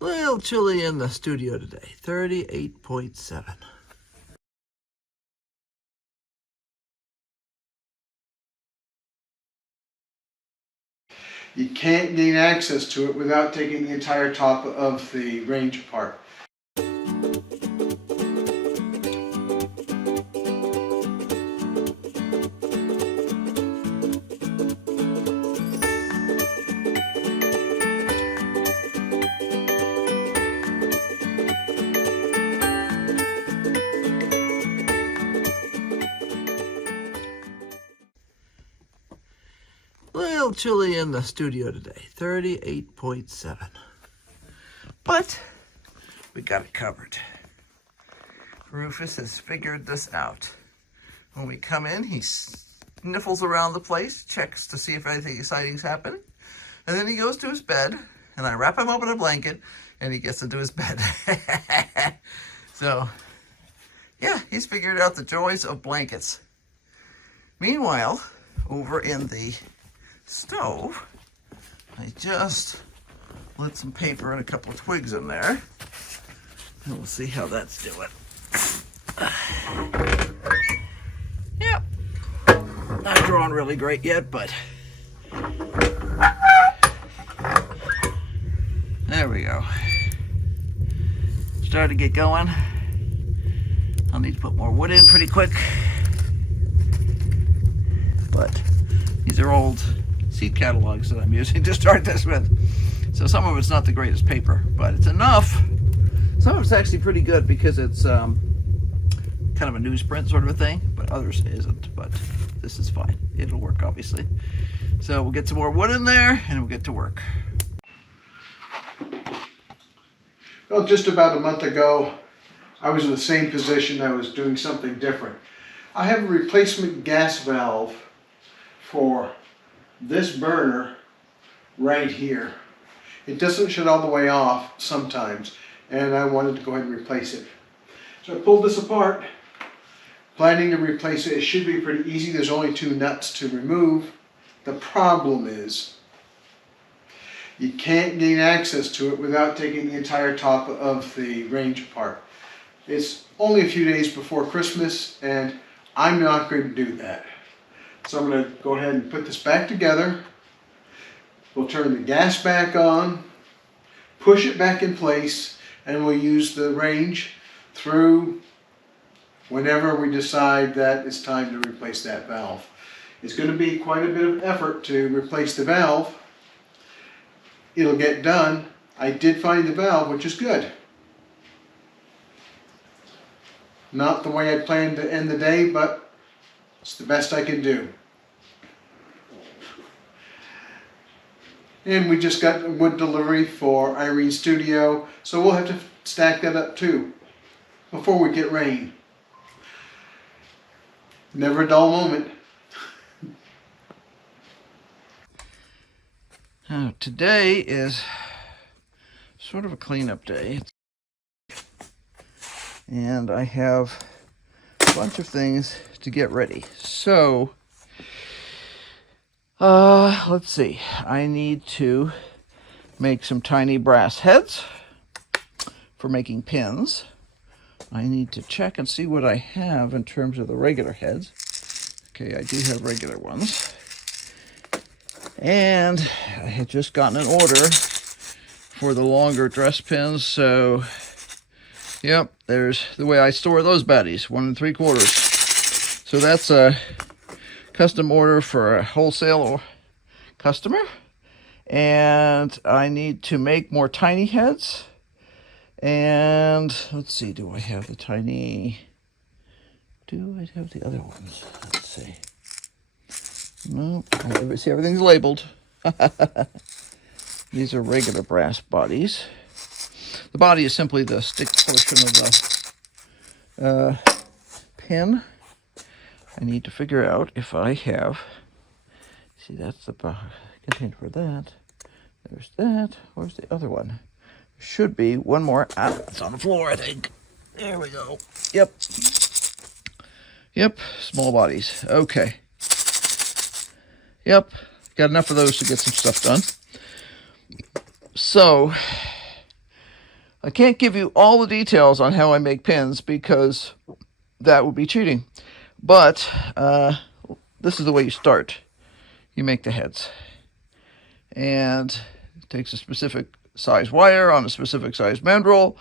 A little chilly in the studio today, 38.7. You can't gain access to it without taking the entire top of the range apart. A little chilly in the studio today, 38.7. But we got it covered. Rufus has figured this out. When we come in, he sniffles around the place, checks to see if anything exciting's happening, and then he goes to his bed, and I wrap him up in a blanket, and he gets into his bed. So, yeah, he's figured out the joys of blankets. Meanwhile, over in the stove, I just lit some paper and a couple of twigs in there, and we'll see how that's doing. Yep, not drawing really great yet, but there we go. Started to get going. I'll need to put more wood in pretty quick, but these are old seed catalogs that I'm using to start this with. So some of it's not the greatest paper, but it's enough. Some of it's actually pretty good because it's kind of a newsprint sort of a thing, but others isn't. But this is fine. It'll work, obviously. So we'll get some more wood in there and we'll get to work. Well, just about a month ago, I was in the same position. I was doing something different. I have a replacement gas valve for this burner right here. It doesn't shut all the way off sometimes, and I wanted to go ahead and replace it. So I pulled this apart, planning to replace it. It should be pretty easy. There's only 2 nuts to remove. The problem is you can't gain access to it without taking the entire top of the range apart. It's only a few days before Christmas, and I'm not going to do that. So I'm going to go ahead and put this back together. We'll turn the gas back on, push it back in place, and we'll use the range through whenever we decide that it's time to replace that valve. It's going to be quite a bit of effort to replace the valve. It'll get done. I did find the valve, which is good. Not the way I planned to end the day, but it's the best I can do. And we just got a wood delivery for Irene's studio, so we'll have to stack that up too before we get rain. Never a dull moment. Now, today is sort of a cleanup day, and I have a bunch of things to get ready. So, let's see. I need to make some tiny brass heads for making pins. I need to check and see what I have in terms of the regular heads. Okay, I do have regular ones. And I had just gotten an order for the longer dress pins, so yep, there's the way I store those baddies, 1 3/4. So that's a custom order for a wholesale customer, and I need to make more tiny heads. And let's see, do I have the tiny? Do I have the other ones? Let's see. No, see, everything's labeled. These are regular brass bodies. The body is simply the stick portion of the pin. I need to figure out if I have, see, that's the container for that. There's that. Where's the other one? There should be one more. Ah, it's on the floor, I think. There we go. Yep. Yep, small bodies. Okay. Yep, got enough of those to get some stuff done. So, I can't give you all the details on how I make pins because that would be cheating. But this is the way you start. You make the heads. And it takes a specific size wire on a specific size mandrel.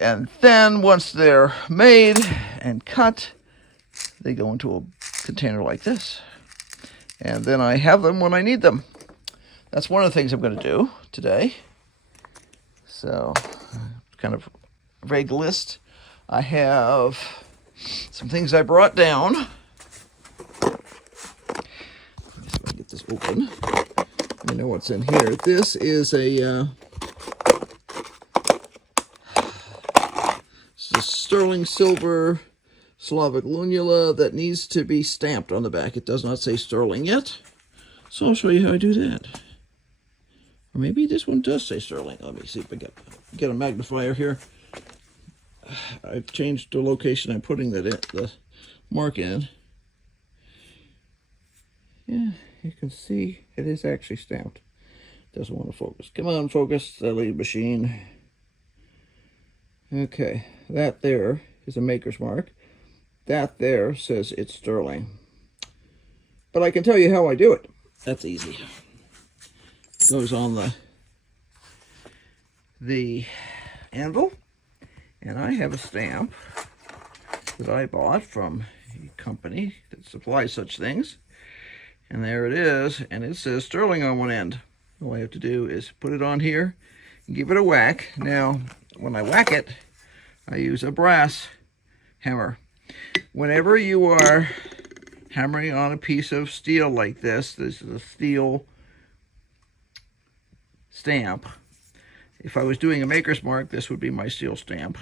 And then once they're made and cut, they go into a container like this. And then I have them when I need them. That's one of the things I'm going to do today. So, kind of vague list. I have some things I brought down. Let me see if I can get this open. You know what's in here. This is a sterling silver Slavic lunula that needs to be stamped on the back. It does not say sterling yet. So I'll show you how I do that. Or maybe this one does say sterling. Let me see if I get a magnifier here. I've changed the location I'm putting the mark in. Yeah, you can see it is actually stamped. Doesn't want to focus. Come on, focus, silly machine. Okay, that there is a maker's mark. That there says it's sterling. But I can tell you how I do it. That's easy. It goes on the anvil. And I have a stamp that I bought from a company that supplies such things. And there it is. And it says sterling on one end. All I have to do is put it on here and give it a whack. Now, when I whack it, I use a brass hammer. Whenever you are hammering on a piece of steel like this is a steel stamp. If I was doing a maker's mark, this would be my steel stamp.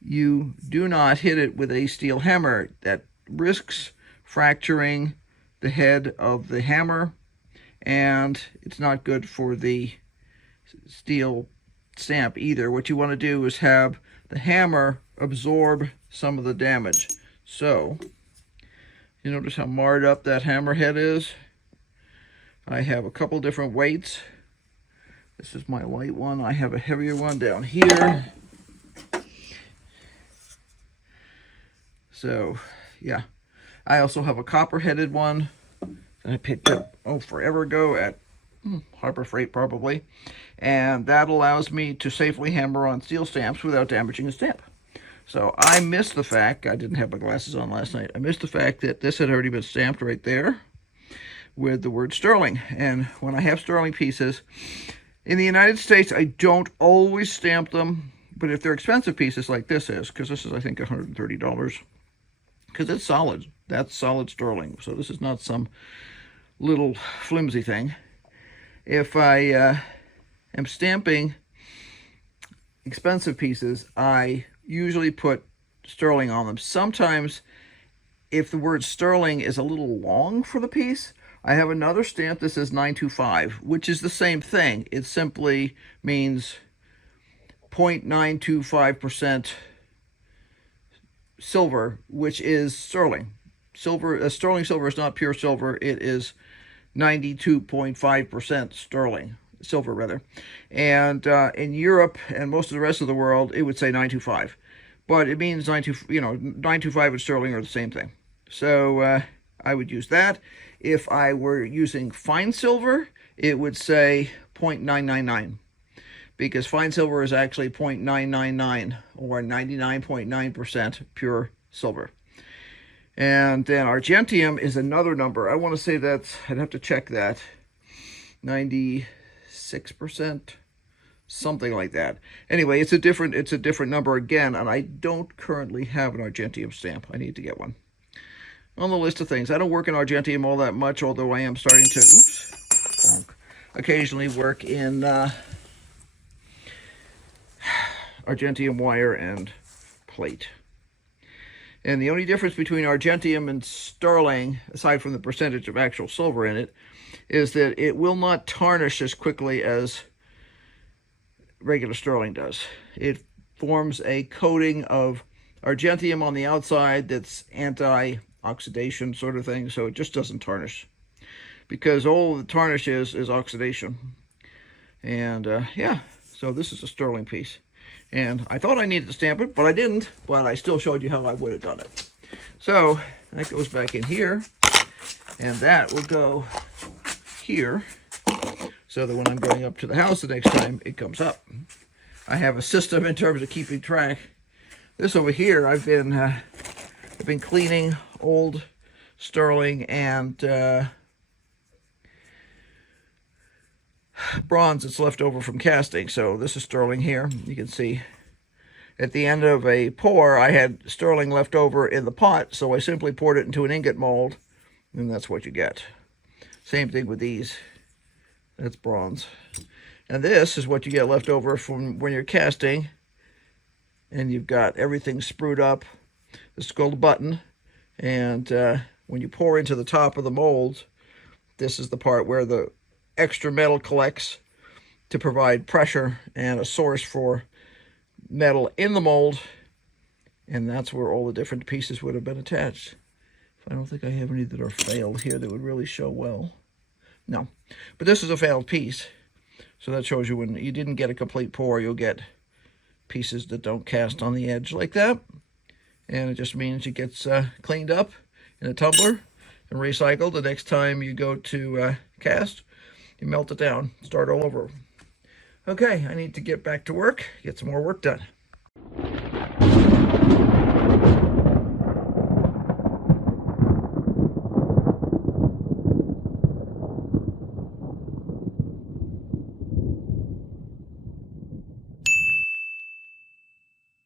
You do not hit it with a steel hammer. That risks fracturing the head of the hammer, and it's not good for the steel stamp either. What you want to do is have the hammer absorb some of the damage. So, you notice how marred up that hammer head is? I have a couple different weights. This is my light one. I have a heavier one down here. So, yeah. I also have a copper-headed one that I picked up, forever ago at Harbor Freight probably. And that allows me to safely hammer on steel stamps without damaging the stamp. So I missed the fact, I didn't have my glasses on last night, I missed the fact that this had already been stamped right there with the word sterling. And when I have sterling pieces, in the United States, I don't always stamp them, but if they're expensive pieces like this is, because this is, I think, $130, because it's solid. That's solid sterling. So this is not some little flimsy thing. If I am stamping expensive pieces, I usually put sterling on them. Sometimes, if the word sterling is a little long for the piece, I have another stamp that says 925, which is the same thing. It simply means 0.925% silver, which is sterling. Sterling silver is not pure silver. It is 92.5% sterling. Silver, rather. And in Europe and most of the rest of the world, it would say 925. But it means 925 and sterling are the same thing. So I would use that. If I were using fine silver, it would say 0.999. Because fine silver is actually 0.999 or 99.9% pure silver. And then argentium is another number. I want to say that's, I'd have to check that, 96%, something like that. Anyway, it's a different number again, and I don't currently have an argentium stamp. I need to get one. On the list of things, I don't work in argentium all that much, although I am starting to occasionally work in argentium wire and plate. And the only difference between argentium and sterling, aside from the percentage of actual silver in it, is that it will not tarnish as quickly as regular sterling does. It forms a coating of argentium on the outside that's anti-oxidation sort of thing, so it just doesn't tarnish. because all the tarnish is oxidation. And yeah, so this is a sterling piece. And I thought I needed to stamp it, but I didn't. But I still showed you how I would have done it. So that goes back in here, and that will go here, so that when I'm going up to the house the next time, it comes up. I have a system in terms of keeping track. This over here, I've been cleaning old sterling and bronze that's left over from casting. So this is sterling here. You can see at the end of a pour, I had sterling left over in the pot, so I simply poured it into an ingot mold, and that's what you get. Same thing with these. That's bronze. And this is what you get left over from when you're casting, and you've got everything sprued up. This is called a button, and when you pour into the top of the mold, this is the part where the extra metal collects to provide pressure and a source for metal in the mold, and that's where all the different pieces would have been attached. I don't think I have any that are failed here that would really show well. No, but this is a failed piece, so that shows you when you didn't get a complete pour, you'll get pieces that don't cast on the edge like that, and it just means it gets cleaned up in a tumbler and recycled. The next time you go to cast, you melt it down, start all over. Okay, I need to get back to work, get some more work done.